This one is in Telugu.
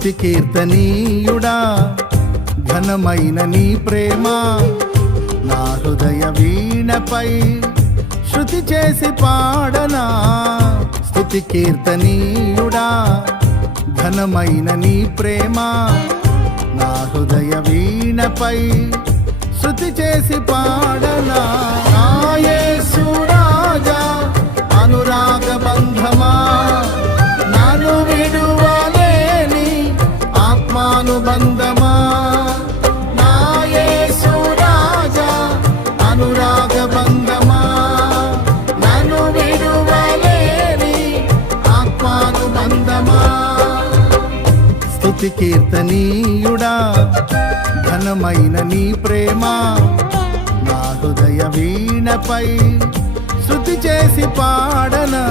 స్తుతి కీర్తనీయుడా ఘనమైన నీ ప్రేమ నా హృదయ వీణపై శృతి చేసి పాడనా. స్తుతి కీర్తనీయుడా ఘనమైన నీ ప్రేమ నా హృదయ వీణపై శృతి చేసి పాడనా. నా యేసు రాజా అనురాగ బంధమా నన్ను విడువలేని ఆత్మానుబంధమా. నా యేసు రాజా అనురాగ బంధమా నన్ను విడువలేని ఆత్మానుబంధమా. స్తుతి కీర్తనీయుడా ఘనమైన నీ ప్రేమ నా హృదయ వీణపై శృతి చేసి పాడనా.